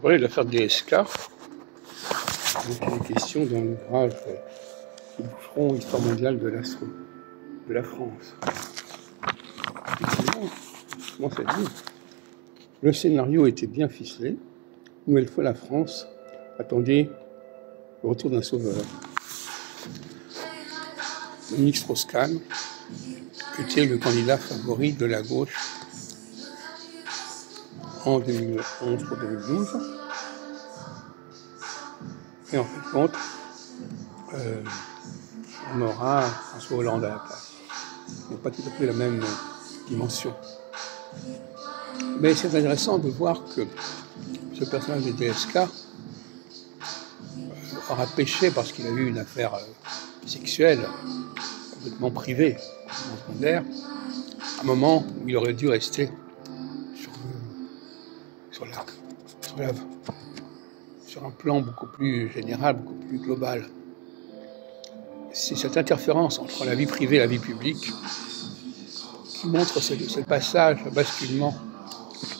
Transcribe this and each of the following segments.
vous parler de l'affaire DSK. Donc, il est question d'un ouvrage du Front Histoire mondiale de la France. Effectivement, comment ça dit ? Le scénario était bien ficelé. Nouvelle fois, la France attendait le retour d'un sauveur. Dominique Strauss-Kahn était le candidat favori de la gauche en 2011 pour 2012. Et en fin de compte, on aura François Hollande à la place. Donc pas tout à fait la même dimension. Mais c'est intéressant de voir que ce personnage de DSK aura péché parce qu'il a eu une affaire sexuelle complètement privée, complètement secondaire, à un moment où il aurait dû rester sur un plan beaucoup plus général, beaucoup plus global. C'est cette interférence entre la vie privée et la vie publique qui montre ce passage, le basculement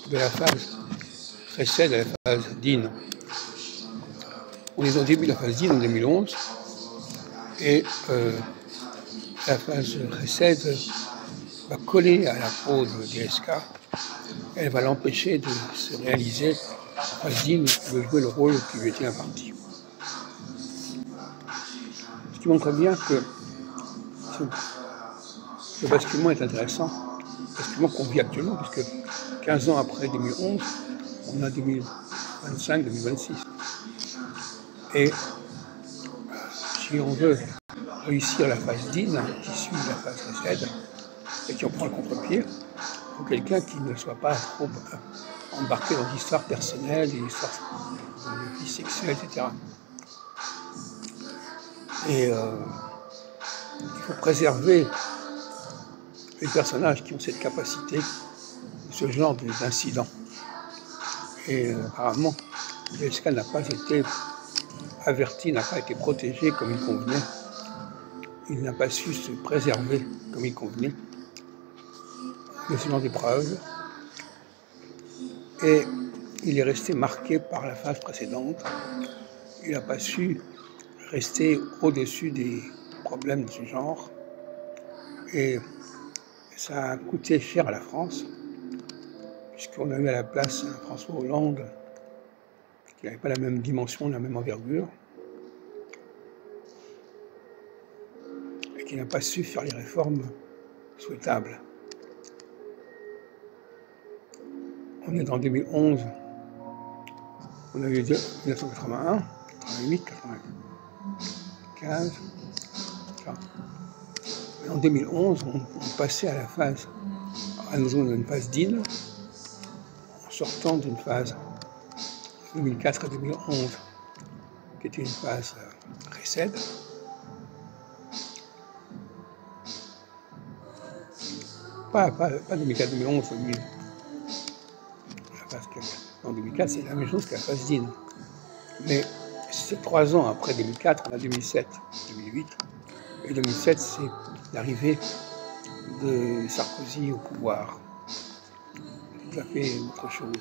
de la phase précède à la phase DIN. On est au début de la phase DIN en 2011 et la phase précède va coller à la peau de DSK. Elle va l'empêcher de se réaliser. La phase DIN de jouer le rôle qui lui était imparti. Ce qui montre bien que ce basculement est intéressant, le basculement qu'on vit actuellement, puisque 15 ans après 2011, on a 2025-2026. Et si on veut réussir la phase DIN, qui suit la phase précède, et qui en prend le contre-pied, il faut quelqu'un qui ne soit pas trop embarqué dans l'histoire personnelle, des histoires de vie sexuelle, etc. Et il faut préserver les personnages qui ont cette capacité, ce genre d'incident. Et apparemment, DSK n'a pas été averti, n'a pas été protégé comme il convenait. Il n'a pas su se préserver comme il convenait de ce genre d'épreuve. Et il est resté marqué par la phase précédente. Il n'a pas su rester au-dessus des problèmes de ce genre. Et ça a coûté cher à la France, puisqu'on a eu à la place un François Hollande qui n'avait pas la même dimension, la même envergure, et qui n'a pas su faire les réformes souhaitables. On est en 2011, on a eu 1981, 88, 95, et en 2011, on passait à une phase DIN, en sortant d'une phase 2004 à 2011, qui était une phase précède. Pas 2004-2011, en 2004, c'est la même chose que la phase DIN. Mais c'est 3 ans après 2004, on a 2007, 2008. Et 2007, c'est l'arrivée de Sarkozy au pouvoir. Tout à fait autre chose.